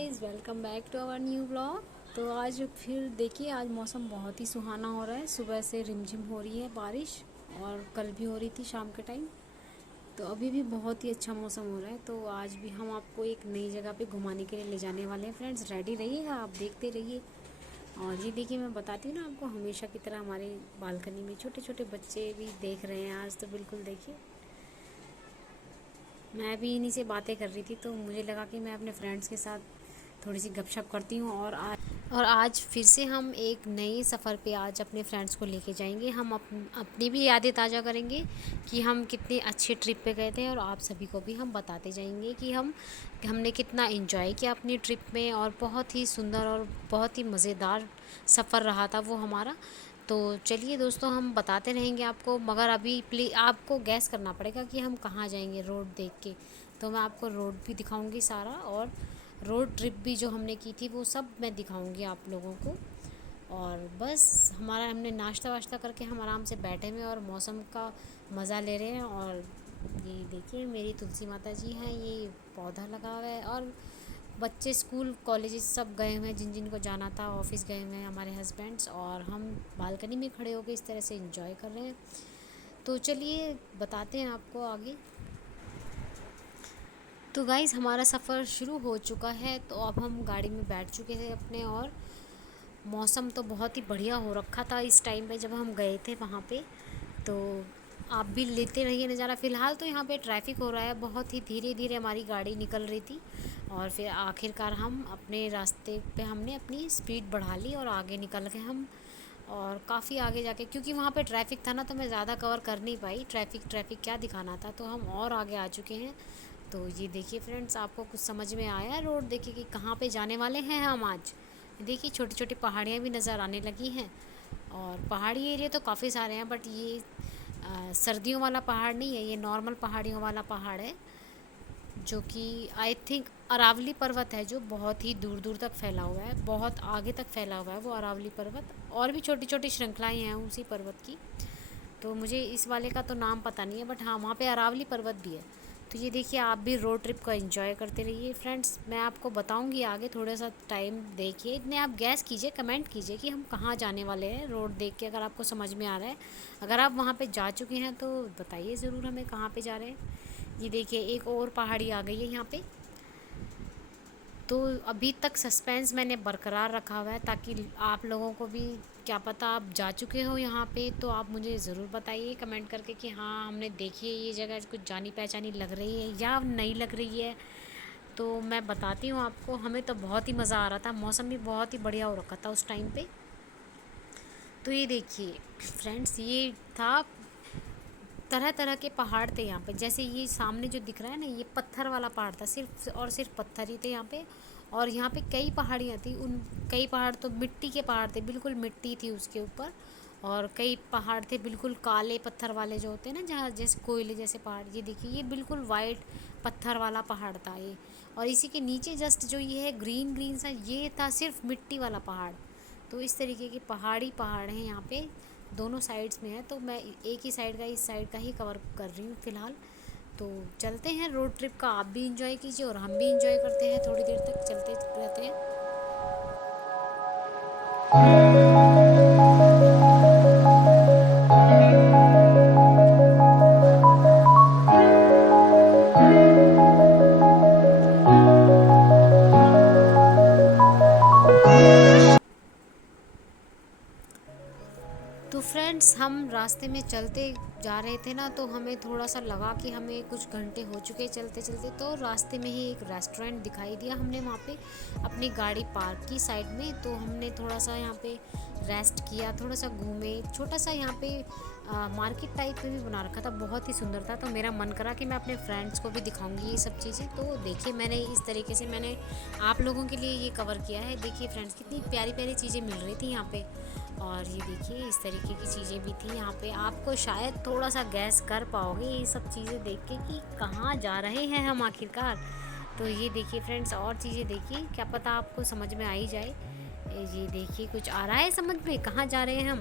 Guys, welcome back to our new blog. तो आज फिर देखिए, आज मौसम बहुत ही सुहाना हो रहा है। सुबह से रिमझिम हो रही है बारिश, और कल भी हो रही थी शाम के टाइम। तो अभी भी बहुत ही अच्छा मौसम हो रहा है। तो आज भी हम आपको एक नई जगह पे घुमाने के लिए ले जाने वाले हैं। फ्रेंड्स, रेडी रहिएगा, आप देखते रहिए। और ये देखिए, मैं बताती हूँ ना आपको, हमेशा की तरह हमारे बालकनी में छोटे छोटे बच्चे भी देख रहे हैं आज। तो बिल्कुल देखिए, मैं भी इन्हीं से बातें कर रही थी, तो मुझे लगा कि मैं अपने फ्रेंड्स के साथ थोड़ी सी गपशप करती हूँ। और आज फिर से हम एक नए सफ़र पे आज अपने फ्रेंड्स को लेके जाएंगे। हम अपनी भी यादें ताज़ा करेंगे कि हम कितने अच्छे ट्रिप पे गए थे, और आप सभी को भी हम बताते जाएंगे कि हमने कितना एंजॉय किया अपनी ट्रिप में। और बहुत ही सुंदर और बहुत ही मज़ेदार सफ़र रहा था वो हमारा। तो चलिए दोस्तों, हम बताते रहेंगे आपको, मगर अभी प्लीज़ आपको गैस करना पड़ेगा कि हम कहाँ जाएंगे रोड देख के। तो मैं आपको रोड भी दिखाऊंगी सारा, और रोड ट्रिप भी जो हमने की थी वो सब मैं दिखाऊंगी आप लोगों को। और बस हमने नाश्ता वाश्ता करके हम आराम से बैठे हुए और मौसम का मज़ा ले रहे हैं। और ये देखिए, मेरी तुलसी माता जी हैं, ये पौधा लगा हुआ है। और बच्चे स्कूल कॉलेज सब गए हुए हैं, जिन जिन को जाना था ऑफिस गए हुए हैं हमारे हस्बैंड्स, और हम बालकनी में खड़े होकर इस तरह से एंजॉय कर रहे हैं। तो चलिए बताते हैं आपको आगे। तो गाइज़, हमारा सफ़र शुरू हो चुका है। तो अब हम गाड़ी में बैठ चुके हैं अपने, और मौसम तो बहुत ही बढ़िया हो रखा था इस टाइम पे जब हम गए थे वहाँ पे। तो आप भी लेते रहिए नज़ारा। फ़िलहाल तो यहाँ पे ट्रैफिक हो रहा है, बहुत ही धीरे धीरे हमारी गाड़ी निकल रही थी। और फिर आखिरकार हम अपने रास्ते पे हमने अपनी स्पीड बढ़ा ली और आगे निकल गए हम। और काफ़ी आगे जाके, क्योंकि वहाँ पे ट्रैफिक था ना, तो मैं ज़्यादा कवर कर नहीं पाई। ट्रैफिक ट्रैफिक क्या दिखाना था, तो हम और आगे आ चुके हैं। तो ये देखिए फ्रेंड्स, आपको कुछ समझ में आया है रोड देखिए कि कहाँ पे जाने वाले हैं हम आज। देखिए, छोटी छोटी पहाड़ियाँ भी नज़र आने लगी हैं। और पहाड़ी एरिया तो काफ़ी सारे हैं, बट ये सर्दियों वाला पहाड़ नहीं है, ये नॉर्मल पहाड़ियों वाला पहाड़ है। जो कि आई थिंक अरावली पर्वत है, जो बहुत ही दूर दूर तक फैला हुआ है, बहुत आगे तक फैला हुआ है वो अरावली पर्वत। और भी छोटी छोटी श्रृंखलाएँ हैं उसी पर्वत की। तो मुझे इस वाले का तो नाम पता नहीं है, बट हाँ, वहाँ पे अरावली पर्वत भी है। तो ये देखिए, आप भी रोड ट्रिप को एंजॉय करते रहिए फ्रेंड्स। मैं आपको बताऊंगी आगे, थोड़ा सा टाइम देखिए, इतने आप गैस कीजिए, कमेंट कीजिए कि हम कहाँ जाने वाले हैं रोड देख के, अगर आपको समझ में आ रहा है। अगर आप वहाँ पे जा चुके हैं तो बताइए ज़रूर हमें कहाँ पे जा रहे हैं। ये देखिए, एक और पहाड़ी आ गई है यहाँ पे। तो अभी तक सस्पेंस मैंने बरकरार रखा हुआ है, ताकि आप लोगों को भी, क्या पता आप जा चुके हो यहाँ पे, तो आप मुझे ज़रूर बताइए कमेंट करके कि हाँ, हमने देखी है ये जगह, कुछ जानी पहचानी लग रही है या नहीं लग रही है। तो मैं बताती हूँ आपको, हमें तो बहुत ही मज़ा आ रहा था, मौसम भी बहुत ही बढ़िया हो रखा था उस टाइम पे। तो ये देखिए फ्रेंड्स, ये था, तरह तरह के पहाड़ थे यहाँ पे। जैसे ये सामने जो दिख रहा है ना, ये पत्थर वाला पहाड़ था, सिर्फ और सिर्फ पत्थर ही थे यहाँ पे। और यहाँ पे कई पहाड़ियाँ थी, उन कई पहाड़ तो मिट्टी के पहाड़ थे, बिल्कुल मिट्टी थी उसके ऊपर। और कई पहाड़ थे बिल्कुल काले पत्थर वाले, जो होते हैं ना, जहाँ जैसे कोयले जैसे पहाड़। ये देखिए, ये बिल्कुल वाइट पत्थर वाला पहाड़ था ये। और इसी के नीचे जस्ट जो ये है ग्रीन ग्रीन सा, ये था सिर्फ मिट्टी वाला पहाड़। तो इस तरीके के पहाड़ी पहाड़ हैं यहाँ पे, दोनों साइड्स में है। तो मैं एक ही साइड का, इस साइड का ही कवर कर रही हूँ फ़िलहाल। तो चलते हैं रोड ट्रिप का, आप भी इंजॉय कीजिए और हम भी इंजॉय करते हैं, थोड़ी देर तक चलते रहते हैं। तो फ्रेंड्स, हम रास्ते में चलते जा रहे थे ना, तो हमें थोड़ा सा लगा कि हमें कुछ घंटे हो चुके चलते चलते। तो रास्ते में ही एक रेस्टोरेंट दिखाई दिया, हमने वहाँ पे अपनी गाड़ी पार्क की साइड में। तो हमने थोड़ा सा यहाँ पे रेस्ट किया, थोड़ा सा घूमे, छोटा सा यहाँ पे मार्केट टाइप में भी बना रखा था, बहुत ही सुंदर था। तो मेरा मन करा कि मैं अपने फ्रेंड्स को भी दिखाऊंगी ये सब चीज़ें। तो देखिए, मैंने इस तरीके से मैंने आप लोगों के लिए ये कवर किया है। देखिए फ्रेंड्स, कितनी प्यारी प्यारी चीज़ें मिल रही थी यहाँ पे। और ये देखिए, इस तरीके की चीज़ें भी थी यहाँ पे। आपको शायद थोड़ा सा गैस कर पाओगे ये सब चीज़ें देख के कि कहाँ जा रहे हैं हम आखिरकार। तो ये देखिए फ्रेंड्स, और चीज़ें देखिए, क्या पता आपको समझ में आ ही जाए। ये देखिए, कुछ आ रहा है समझ में, कहाँ जा रहे हैं हम।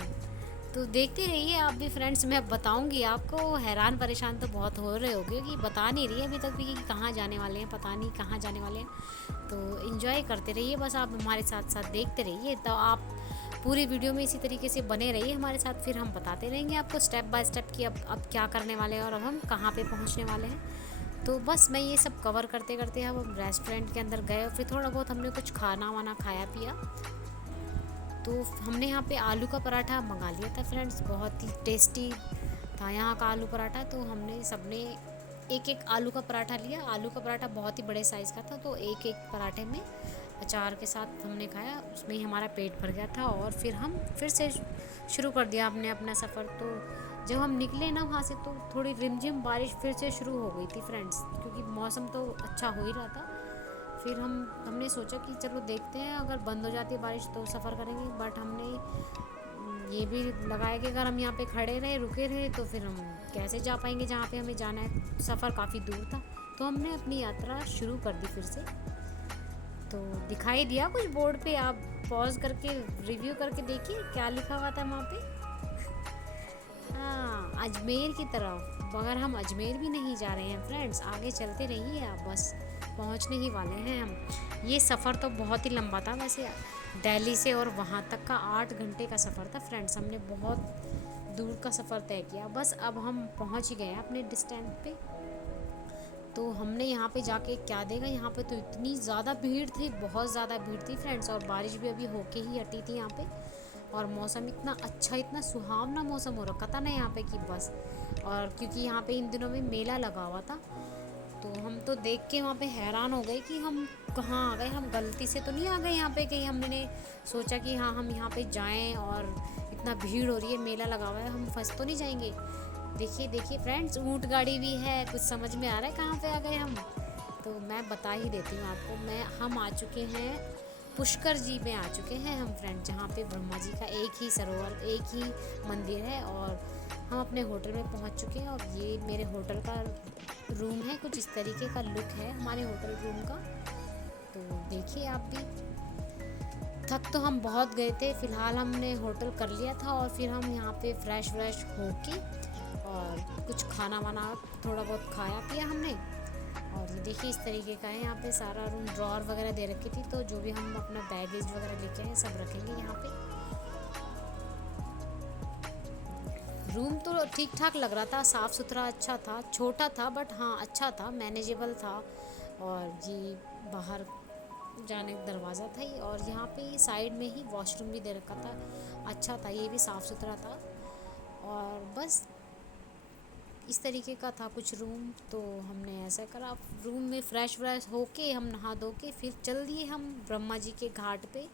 तो देखते रहिए आप भी फ्रेंड्स, मैं बताऊंगी आपको। हैरान परेशान तो बहुत हो रहे होगे कि बता नहीं रही है अभी तक भी कि कहाँ जाने वाले हैं, पता नहीं कहाँ जाने वाले हैं। तो इन्जॉय करते रहिए बस, आप हमारे साथ साथ देखते रहिए। तो आप पूरी वीडियो में इसी तरीके से बने रहिए हमारे साथ, फिर हम बताते रहेंगे आपको स्टेप बाय स्टेप कि अब क्या करने वाले हैं और अब हम कहाँ पे पहुँचने वाले हैं। तो बस मैं ये सब कवर करते करते हम रेस्टोरेंट के अंदर गए और फिर थोड़ा बहुत हमने कुछ खाना वाना खाया पिया। तो हमने यहाँ पे आलू का पराठा मंगा लिया था फ्रेंड्स, बहुत ही टेस्टी था यहाँ का आलू पराठा। तो हमने सबने एक एक आलू का पराठा लिया। आलू का पराठा बहुत ही बड़े साइज़ का था, तो एक एक पराठे में अचार के साथ हमने खाया, उसमें ही हमारा पेट भर गया था। और फिर हम फिर से शुरू कर दिया हमने अपना सफ़र। तो जब हम निकले ना वहाँ से तो थोड़ी रिमझिम बारिश फिर से शुरू हो गई थी फ्रेंड्स, क्योंकि मौसम तो अच्छा हो ही रहा था। फिर हमने सोचा कि चलो देखते हैं, अगर बंद हो जाती है बारिश तो सफ़र करेंगे। बट हमने ये भी लगाया कि अगर हम यहाँ पे खड़े रहे रुके रहे तो फिर हम कैसे जा पाएंगे जहाँ पे हमें जाना है, सफ़र काफ़ी दूर था। तो हमने अपनी यात्रा शुरू कर दी फिर से। तो दिखाई दिया कुछ बोर्ड पे, आप पॉज करके रिव्यू करके देखिए क्या लिखा हुआ था वहाँ पे। हाँ, अजमेर की तरफ, मगर हम अजमेर भी नहीं जा रहे हैं फ्रेंड्स, आगे चलते रहिए आप, बस पहुंचने ही वाले हैं हम। ये सफ़र तो बहुत ही लंबा था वैसे, दिल्ली से और वहाँ तक का 8 घंटे का सफ़र था फ्रेंड्स। हमने बहुत दूर का सफ़र तय किया। बस अब हम पहुँच ही गए हैं अपने डिस्टेंस पे। तो हमने यहाँ पे जाके क्या देखा, यहाँ पे तो इतनी ज़्यादा भीड़ थी, बहुत ज़्यादा भीड़ थी फ्रेंड्स। और बारिश भी अभी होके ही हटी थी यहाँ पे। और मौसम इतना अच्छा, इतना सुहावना मौसम हो रखा था ना यहाँ पे कि बस। और क्योंकि यहाँ पे इन दिनों में मेला लगा हुआ था, तो हम तो देख के वहाँ पे हैरान हो गए कि हम कहाँ आ गए। हम गलती से तो नहीं आ गए यहाँ पे, कहीं हमने सोचा कि हाँ हम यहाँ पे जाएं और इतना भीड़ हो रही है, मेला लगा हुआ है, हम फंस तो नहीं जाएंगे। देखिए देखिए फ्रेंड्स, ऊँट गाड़ी भी है, कुछ समझ में आ रहा है कहाँ पे आ गए हम। तो मैं बता ही देती हूँ आपको, हम आ चुके हैं पुष्कर जी में आ चुके हैं हम फ्रेंड, जहाँ पे ब्रह्मा जी का एक ही सरोवर, एक ही मंदिर है। और हम अपने होटल में पहुँच चुके हैं। और ये मेरे होटल का रूम है, कुछ इस तरीके का लुक है हमारे होटल रूम का। तो देखिए आप भी। थक तो हम बहुत गए थे, फ़िलहाल हमने होटल कर लिया था और फिर हम यहाँ पे फ्रेश व्रेश होके और कुछ खाना वाना थोड़ा बहुत खाया पिया हमने। और ये देखिए इस तरीके का है यहाँ पे सारा रूम, ड्रॉर वगैरह दे रखी थी, तो जो भी हम अपना बैगेज वगैरह लेके आए सब रखेंगे यहाँ पे। रूम तो ठीक ठाक लग रहा था, साफ़ सुथरा अच्छा था, छोटा था बट हाँ अच्छा था, मैनेजेबल था। और ये बाहर जाने का दरवाज़ा था ही, और यहाँ पे साइड में ही वॉशरूम भी दे रखा था, अच्छा था, ये भी साफ़ सुथरा था। और बस इस तरीके का था कुछ रूम। तो हमने ऐसा करा, रूम में फ्रेश व्रेश होके हम नहा धो के फिर चल दिए हम ब्रह्मा जी के घाट पे।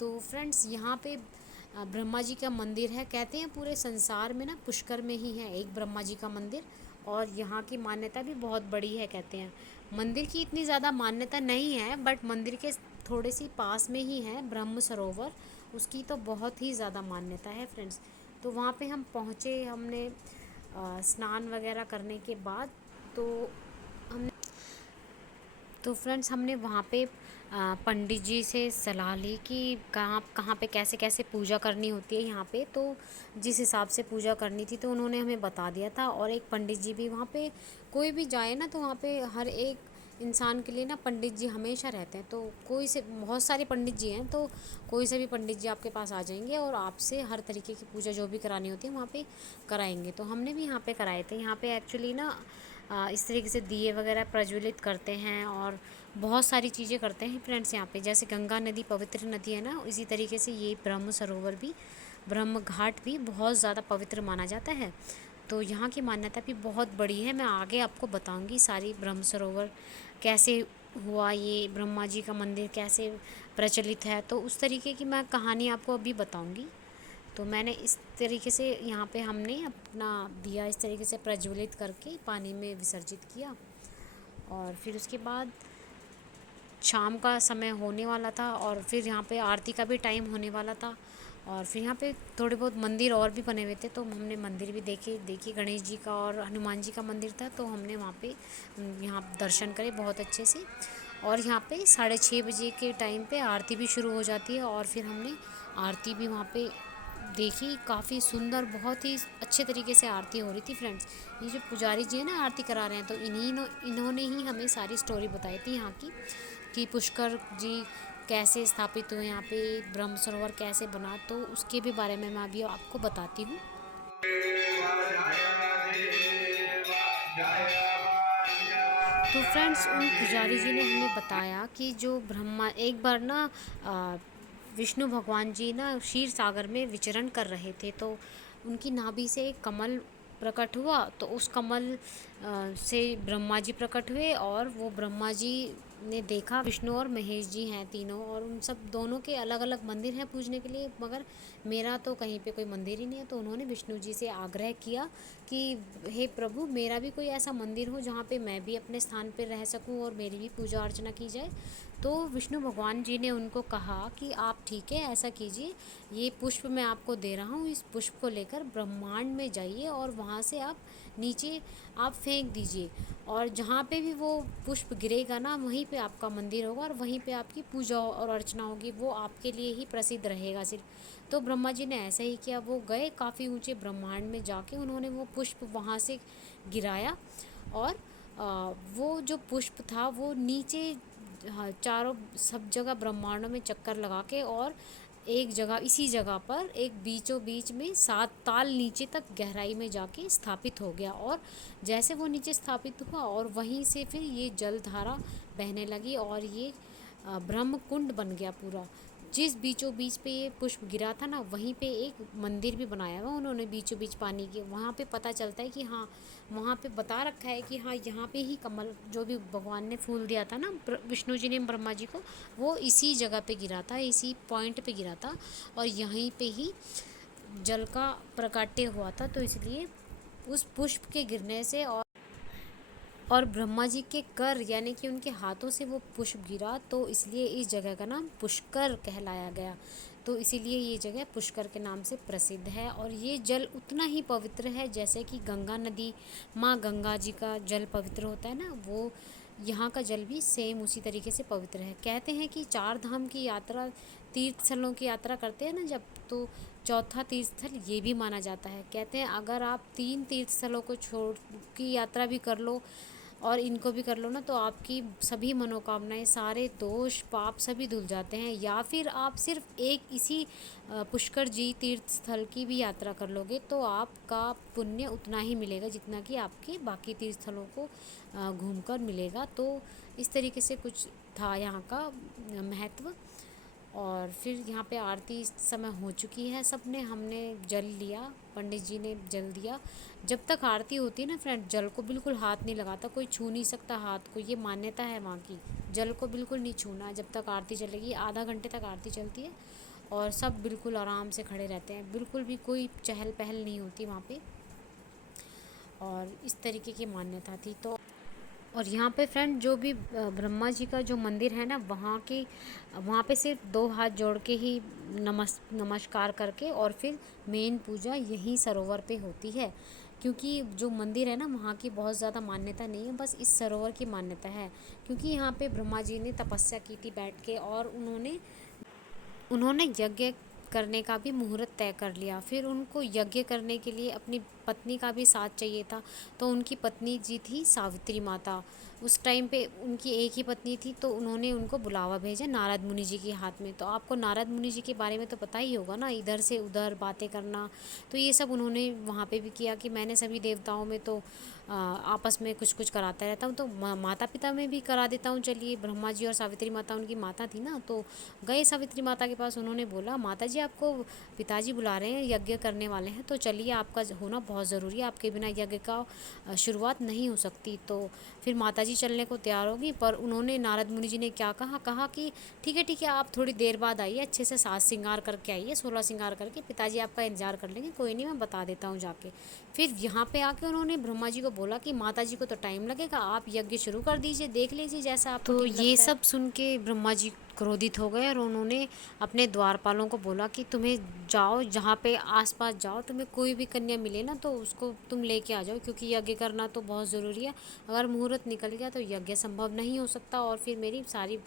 तो फ्रेंड्स यहाँ पे ब्रह्मा जी का मंदिर है, कहते हैं पूरे संसार में ना पुष्कर में ही है एक ब्रह्मा जी का मंदिर। और यहाँ की मान्यता भी बहुत बड़ी है कहते हैं। मंदिर की इतनी ज़्यादा मान्यता नहीं है, बट मंदिर के थोड़े सी पास में ही है ब्रह्म सरोवर, उसकी तो बहुत ही ज़्यादा मान्यता है फ्रेंड्स। तो वहाँ पे हम पहुँचे, हमने स्नान वगैरह करने के बाद तो हमने तो फ्रेंड्स हमने वहाँ पे पंडित जी से सलाह ली कि कहाँ कहाँ पे कैसे कैसे पूजा करनी होती है यहाँ पे। तो जिस हिसाब से पूजा करनी थी तो उन्होंने हमें बता दिया था। और एक पंडित जी भी वहाँ पे, कोई भी जाए ना तो वहाँ पे हर एक इंसान के लिए ना पंडित जी हमेशा रहते हैं। तो कोई से बहुत सारे पंडित जी हैं, तो कोई से भी पंडित जी आपके पास आ जाएंगे और आपसे हर तरीके की पूजा जो भी करानी होती है वहाँ पे कराएंगे। तो हमने भी यहाँ पे कराए थे। यहाँ पे एक्चुअली ना इस तरीके से दिए वगैरह प्रज्वलित करते हैं और बहुत सारी चीज़ें करते हैं फ्रेंड्स यहाँ पे। जैसे गंगा नदी पवित्र नदी है ना, इसी तरीके से ये ब्रह्म सरोवर भी, ब्रह्म घाट भी बहुत ज़्यादा पवित्र माना जाता है। तो यहाँ की मान्यता भी बहुत बड़ी है। मैं आगे आपको बताऊँगी सारी, ब्रह्म सरोवर कैसे हुआ, ये ब्रह्मा जी का मंदिर कैसे प्रचलित है, तो उस तरीके की मैं कहानी आपको अभी बताऊँगी। तो मैंने इस तरीके से यहाँ पे हमने अपना दिया इस तरीके से प्रज्वलित करके पानी में विसर्जित किया। और फिर उसके बाद शाम का समय होने वाला था और फिर यहाँ पे आरती का भी टाइम होने वाला था। और फिर यहाँ पे थोड़े बहुत मंदिर और भी बने हुए थे, तो हमने मंदिर भी देखे। देखिए गणेश जी का और हनुमान जी का मंदिर था, तो हमने वहाँ पे यहाँ दर्शन करे बहुत अच्छे से। और यहाँ पे 6:30 बजे के टाइम पे आरती भी शुरू हो जाती है, और फिर हमने आरती भी वहाँ पे देखी, काफ़ी सुंदर, बहुत ही अच्छे तरीके से आरती हो रही थी फ्रेंड्स। ये जो पुजारी जी है ना आरती करा रहे हैं, तो इन्होंने ही हमें सारी स्टोरी बताई थी यहाँ की, कि पुष्कर जी कैसे स्थापित हुए यहाँ पे, ब्रह्म सरोवर कैसे बना, तो उसके भी बारे में मैं अभी आपको बताती हूँ। तो फ्रेंड्स उन पुजारी जी ने हमें बताया कि जो ब्रह्मा एक बार ना आ, विष्णु भगवान जी ना क्षीर सागर में विचरण कर रहे थे, तो उनकी नाभि से एक कमल प्रकट हुआ, तो उस कमल से ब्रह्मा जी प्रकट हुए, और वो ब्रह्मा जी ने देखा विष्णु और महेश जी हैं तीनों, और उन सब दोनों के अलग अलग मंदिर हैं पूजने के लिए, मगर मेरा तो कहीं पे कोई मंदिर ही नहीं है। तो उन्होंने विष्णु जी से आग्रह किया कि हे प्रभु, मेरा भी कोई ऐसा मंदिर हो जहाँ पे मैं भी अपने स्थान पर रह सकूँ और मेरी भी पूजा अर्चना की जाए। तो विष्णु भगवान जी ने उनको कहा कि आप ठीक है, ऐसा कीजिए, ये पुष्प मैं आपको दे रहा हूँ, इस पुष्प को लेकर ब्रह्मांड में जाइए और वहाँ से आप नीचे आप फेंक दीजिए, और जहाँ पे भी वो पुष्प गिरेगा ना, वहीं पे आपका मंदिर होगा और वहीं पे आपकी पूजा और अर्चना होगी, वो आपके लिए ही प्रसिद्ध रहेगा सिर्फ। तो ब्रह्मा जी ने ऐसा ही किया, वो गए काफ़ी ऊंचे ब्रह्मांड में, जाके उन्होंने वो पुष्प वहाँ से गिराया, और वो जो पुष्प था वो नीचे, हाँ, चारों सब जगह ब्रह्मांडों में चक्कर लगा के, और एक जगह, इसी जगह पर एक बीचों बीच में 7 ताल नीचे तक गहराई में जाके स्थापित हो गया, और जैसे वो नीचे स्थापित हुआ और वहीं से फिर ये जल धारा बहने लगी, और ये ब्रह्म कुंड बन गया पूरा। जिस बीचों बीच पे ये पुष्प गिरा था ना, वहीं पे एक मंदिर भी बनाया हुआ उन्होंने बीचों बीच पानी के, वहाँ पे पता चलता है कि हाँ, वहाँ पे बता रखा है कि हाँ, यहाँ पे ही कमल जो भी भगवान ने फूल दिया था ना विष्णु जी ने ब्रह्मा जी को, वो इसी जगह पे गिरा था, इसी पॉइंट पे गिरा था, और यहीं पे ही जल का प्रकाट्य हुआ था। तो इसलिए उस पुष्प के गिरने से और ब्रह्मा जी के कर यानी कि उनके हाथों से वो पुष्प गिरा, तो इसलिए इस जगह का नाम पुष्कर कहलाया गया। तो इसीलिए ये जगह पुष्कर के नाम से प्रसिद्ध है, और ये जल उतना ही पवित्र है जैसे कि गंगा नदी, माँ गंगा जी का जल पवित्र होता है ना, वो यहाँ का जल भी सेम उसी तरीके से पवित्र है। कहते हैं कि 4 धाम की यात्रा, तीर्थ स्थलों की यात्रा करते हैं ना जब, तो चौथा तीर्थ स्थल ये भी माना जाता है। कहते हैं अगर आप 3 तीर्थ स्थलों को छोड़ की यात्रा भी कर लो और इनको भी कर लो ना, तो आपकी सभी मनोकामनाएं, सारे दोष पाप सभी धुल जाते हैं। या फिर आप सिर्फ एक इसी पुष्कर जी तीर्थ स्थल की भी यात्रा कर लोगे, तो आपका पुण्य उतना ही मिलेगा जितना कि आपके बाकी तीर्थ स्थलों को घूमकर मिलेगा। तो इस तरीके से कुछ था यहाँ का महत्व। और फिर यहाँ पे आरती इस समय हो चुकी है, सबने, हमने जल लिया, पंडित जी ने जल दिया। जब तक आरती होती है ना फ्रेंड, जल को बिल्कुल हाथ नहीं लगाता, कोई छू नहीं सकता हाथ को, ये मान्यता है वहाँ की, जल को बिल्कुल नहीं छूना जब तक आरती चलेगी। आधा घंटे तक आरती चलती है, और सब बिल्कुल आराम से खड़े रहते हैं, बिल्कुल भी कोई चहल पहल नहीं होती वहाँ पे, और इस तरीके की मान्यता थी। तो और यहाँ पे फ्रेंड जो भी ब्रह्मा जी का जो मंदिर है ना, वहाँ पे सिर्फ 2 हाथ जोड़ के ही नमस्कार करके, और फिर मेन पूजा यहीं सरोवर पे होती है। क्योंकि जो मंदिर है ना, वहाँ की बहुत ज़्यादा मान्यता नहीं है, बस इस सरोवर की मान्यता है। क्योंकि यहाँ पे ब्रह्मा जी ने तपस्या की थी बैठ के, और उन्होंने यज्ञ करने का भी मुहूर्त तय कर लिया। फिर उनको यज्ञ करने के लिए अपनी पत्नी का भी साथ चाहिए था, तो उनकी पत्नी जी थी सावित्री माता। उस टाइम पे उनकी एक ही पत्नी थी, तो उन्होंने उनको बुलावा भेजा नारद मुनि जी के हाथ में। तो आपको नारद मुनि जी के बारे में तो पता ही होगा ना, इधर से उधर बातें करना, तो ये सब उन्होंने वहाँ पे भी किया कि मैंने सभी देवताओं में तो आपस में कुछ कुछ कराता रहता हूँ, तो माता पिता में भी करा देता हूँ। चलिए, ब्रह्मा जी और सावित्री माता उनकी माता थी ना, तो गए सावित्री माता के पास, उन्होंने बोला माता जी आपको पिताजी बुला रहे हैं, यज्ञ करने वाले हैं, तो चलिए, आपका होना बहुत ज़रूरी है, आपके बिना यज्ञ का शुरुआत नहीं हो सकती। तो फिर माता जी चलने को तैयार होगी, पर उन्होंने, नारद मुनि जी ने क्या कहा कि ठीक है आप थोड़ी देर बाद आइए, अच्छे से साज श्रृंगार करके आइए, 16 श्रृंगार करके, पिताजी आपका इंतजार कर लेंगे, कोई नहीं, मैं बता देता हूँ जाके। फिर यहाँ पे आके उन्होंने ब्रह्मा जी को बोला कि माता जी को तो टाइम लगेगा, आप यज्ञ शुरू कर दीजिए, देख लीजिए जैसा आपको ठीक लगता है। ये सब सुन के ब्रह्मा जी क्रोधित हो गए, और उन्होंने अपने द्वारपालों को बोला कि तुम्हें जाओ, जहाँ पे आसपास जाओ, तुम्हें कोई भी कन्या मिले ना, तो उसको तुम लेके आ जाओ, क्योंकि यज्ञ करना तो बहुत ज़रूरी है। अगर मुहूर्त निकल गया तो यज्ञ संभव नहीं हो सकता, और फिर मेरी सारी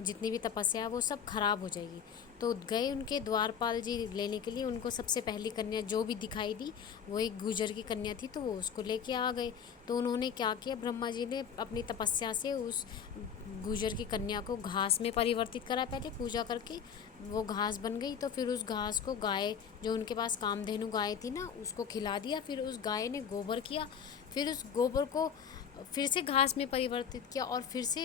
जितनी भी तपस्या है वो सब खराब हो जाएगी। तो गए उनके द्वारपाल जी लेने के लिए। उनको सबसे पहली कन्या जो भी दिखाई दी वो एक गुजर की कन्या थी, तो वो उसको लेके आ गए। तो उन्होंने क्या किया, ब्रह्मा जी ने अपनी तपस्या से उस गुजर की कन्या को घास में परिवर्तित करा, पहले पूजा करके वो घास बन गई। तो फिर उस घास को गाय, जो उनके पास कामधेनु गाय थी ना, उसको खिला दिया। फिर उस गाय ने गोबर किया, फिर उस गोबर को फिर से घास में परिवर्तित किया और फिर से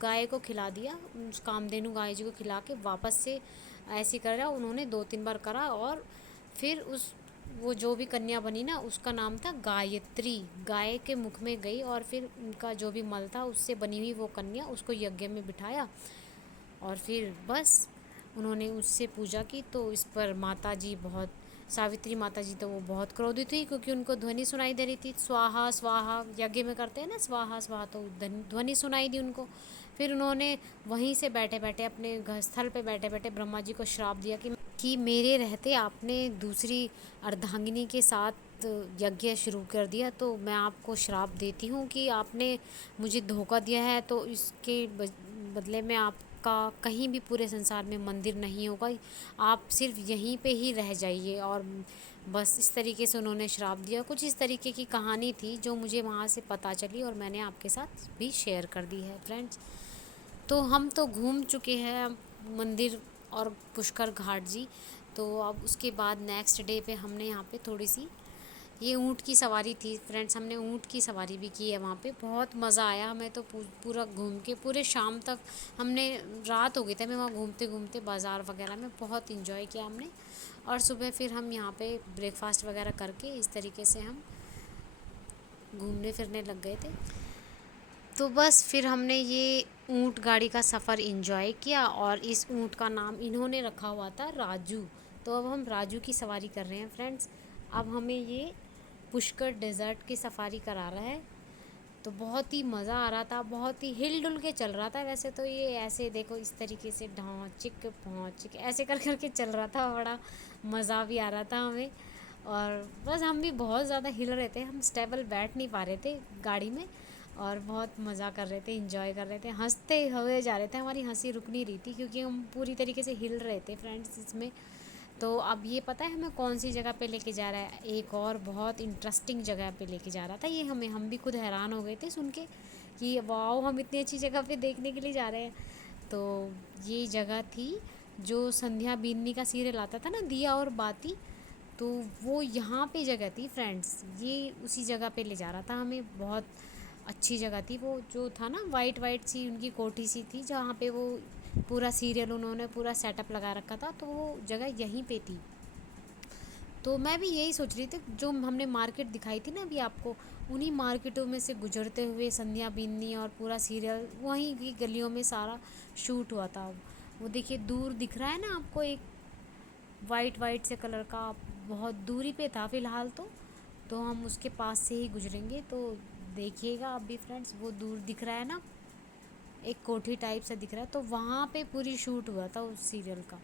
गाय को खिला दिया। उस कामधेनु गाय जी को खिला के वापस से ऐसे करा उन्होंने 2-3 बार करा। और फिर उस वो जो भी कन्या बनी ना, उसका नाम था गायत्री। गाय के मुख में गई और फिर उनका जो भी मल था उससे बनी हुई वो कन्या, उसको यज्ञ में बिठाया और फिर बस उन्होंने उससे पूजा की। तो इस पर माता जी बहुत, सावित्री माता जी तो वो बहुत क्रोधित हुई, क्योंकि उनको ध्वनि सुनाई दे रही थी, स्वाहा स्वाहा यज्ञ में करते हैं ना, स्वाहा स्वाहा, तो ध्वनि सुनाई दी उनको। फिर उन्होंने वहीं से बैठे बैठे, अपने घर स्थल पे बैठे बैठे ब्रह्मा जी को श्राप दिया कि मेरे रहते आपने दूसरी अर्धांगिनी के साथ यज्ञ शुरू कर दिया, तो मैं आपको श्राप देती हूँ कि आपने मुझे धोखा दिया है, तो इसके बदले में आपका कहीं भी पूरे संसार में मंदिर नहीं होगा, आप सिर्फ यहीं पे ही रह जाइए। और बस इस तरीके से उन्होंने श्राप दिया। कुछ इस तरीके की कहानी थी जो मुझे वहाँ से पता चली और मैंने आपके साथ भी शेयर कर दी है फ्रेंड्स। तो हम तो घूम चुके हैं मंदिर और पुष्कर घाट जी। तो अब उसके बाद नेक्स्ट डे पे हमने यहाँ पे थोड़ी सी ये ऊँट की सवारी थी फ्रेंड्स, हमने ऊँट की सवारी भी की है वहाँ पे। बहुत मज़ा आया हमें तो, पूरा घूम के पूरे शाम तक हमने, रात हो गई थी हमें वहाँ घूमते घूमते, बाज़ार वगैरह में बहुत इंजॉय किया हमने। और सुबह फिर हम यहाँ पे ब्रेकफास्ट वगैरह करके इस तरीके से हम घूमने फिरने लग गए थे। तो बस फिर हमने ये ऊँट गाड़ी का सफ़र एंजॉय किया और इस ऊँट का नाम इन्होंने रखा हुआ था राजू। तो अब हम राजू की सवारी कर रहे हैं फ्रेंड्स। अब हमें ये पुष्कर डेज़र्ट की सफारी करा रहा है, तो बहुत ही मज़ा आ रहा था, बहुत ही हिल डुल के चल रहा था। वैसे तो ये ऐसे देखो इस तरीके से ढांचिक पहुँचिक ऐसे कर कर के चल रहा था, बड़ा मज़ा भी आ रहा था हमें। और बस हम भी बहुत ज़्यादा हिल रहे थे, हम स्टेबल बैठ नहीं पा रहे थे गाड़ी में, और बहुत मज़ा कर रहे थे, इंजॉय कर रहे थे, हंसते हुए जा रहे थे। हमारी हंसी रुक नहीं रही थी क्योंकि हम पूरी तरीके से हिल रहे थे फ्रेंड्स इसमें। तो अब ये पता है हमें कौन सी जगह पे लेके जा रहा है, एक और बहुत इंटरेस्टिंग जगह पे लेके जा रहा था ये हमें। हम भी खुद हैरान हो गए थे सुन के कि वाओ, हम इतनी अच्छी जगह पे देखने के लिए जा रहे हैं। तो ये जगह थी जो संध्या बीननी का सीरियल आता था ना, दिया और बाती, तो वो यहाँ पे जगह थी फ्रेंड्स। ये उसी जगह पे ले जा रहा था हमें, बहुत अच्छी जगह थी वो। जो था ना वाइट वाइट सी उनकी कोठी सी थी जहाँ पे वो पूरा सीरियल उन्होंने पूरा सेटअप लगा रखा था, तो वो जगह यहीं पे थी। तो मैं भी यही सोच रही थी, जो हमने मार्केट दिखाई थी ना अभी आपको, उन्हीं मार्केटों में से गुजरते हुए संध्या बीननी और पूरा सीरियल वहीं की गलियों में सारा शूट हुआ था। वो देखिए दूर दिख रहा है ना आपको, एक वाइट वाइट से कलर का, बहुत दूरी पे था फ़िलहाल तो हम उसके पास से ही गुजरेंगे। तो देखिएगा आप भी फ्रेंड्स, वो दूर दिख रहा है ना, एक कोठी टाइप से दिख रहा है, तो वहाँ पे पूरी शूट हुआ था उस सीरियल का।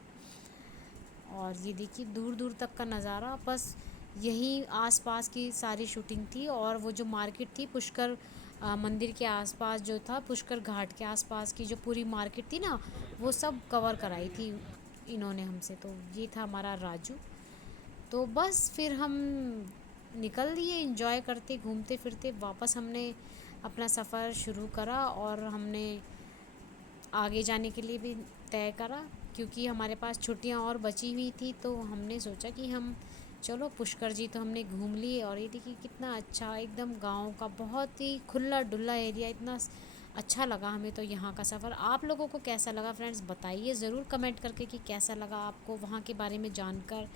और ये देखिए दूर दूर तक का नज़ारा, बस यहीं आसपास की सारी शूटिंग थी। और वो जो मार्केट थी पुष्कर मंदिर के आसपास जो था, पुष्कर घाट के आसपास की जो पूरी मार्केट थी ना, वो सब कवर कराई थी इन्होंने हमसे। तो ये था हमारा राजू। तो बस फिर हम निकल दिए एंजॉय करते घूमते फिरते, वापस हमने अपना सफ़र शुरू करा और हमने आगे जाने के लिए भी तय करा, क्योंकि हमारे पास छुट्टियां और बची हुई थी। तो हमने सोचा कि हम चलो पुष्कर जी तो हमने घूम लिए, और ये देखिए कितना अच्छा एकदम गांव का बहुत ही खुला डुला एरिया, इतना अच्छा लगा हमें तो यहाँ का सफ़र। आप लोगों को कैसा लगा फ्रेंड्स, बताइए ज़रूर कमेंट करके कि कैसा लगा आपको वहाँ के बारे में जानकर।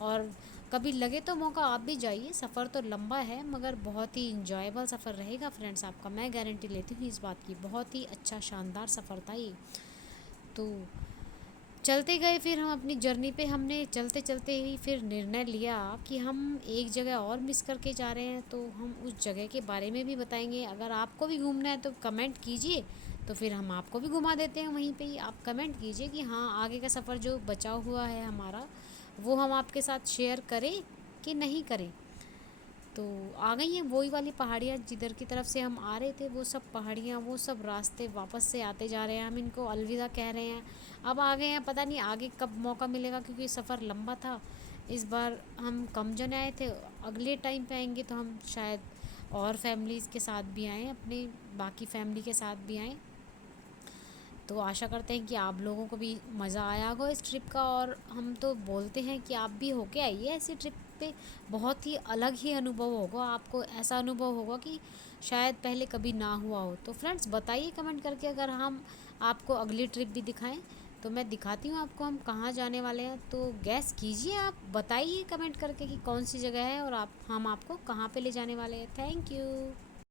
और कभी लगे तो मौका आप भी जाइए, सफ़र तो लंबा है मगर बहुत ही इंजॉयबल सफ़र रहेगा फ्रेंड्स आपका, मैं गारंटी लेती हूँ इस बात की। बहुत ही अच्छा शानदार सफ़र था ये। तो चलते गए फिर हम अपनी जर्नी पे, हमने चलते चलते ही फिर निर्णय लिया कि हम एक जगह और मिस करके जा रहे हैं, तो हम उस जगह के बारे में भी बताएंगे। अगर आपको भी घूमना है तो कमेंट कीजिए, तो फिर हम आपको भी घुमा देते हैं वहीं पे ही। आप कमेंट कीजिए कि हाँ, आगे का सफ़र जो बचा हुआ है हमारा, वो हम आपके साथ शेयर करें कि नहीं करें। तो आ गई हैं वही वाली पहाड़ियाँ जिधर की तरफ से हम आ रहे थे, वो सब पहाड़ियाँ, वो सब रास्ते वापस से आते जा रहे हैं। हम इनको अलविदा कह रहे हैं। अब आ गए हैं, पता नहीं आगे कब मौका मिलेगा, क्योंकि सफ़र लंबा था। इस बार हम कम जने आए थे, अगले टाइम पे आएंगे तो हम शायद और फैमिलीज़ के साथ भी आएँ, अपनी बाकी फैमिली के साथ भी आएँ। तो आशा करते हैं कि आप लोगों को भी मज़ा आया होगा इस ट्रिप का, और हम तो बोलते हैं कि आप भी होके आइए ऐसी ट्रिप पे। बहुत ही अलग ही अनुभव होगा आपको, ऐसा अनुभव होगा कि शायद पहले कभी ना हुआ हो। तो फ्रेंड्स बताइए कमेंट करके, अगर हम आपको अगली ट्रिप भी दिखाएं तो मैं दिखाती हूँ आपको हम कहाँ जाने वाले हैं। तो गैस कीजिए, आप बताइए कमेंट करके कि कौन सी जगह है और हम आपको कहाँ पे ले जाने वाले हैं। Thank you.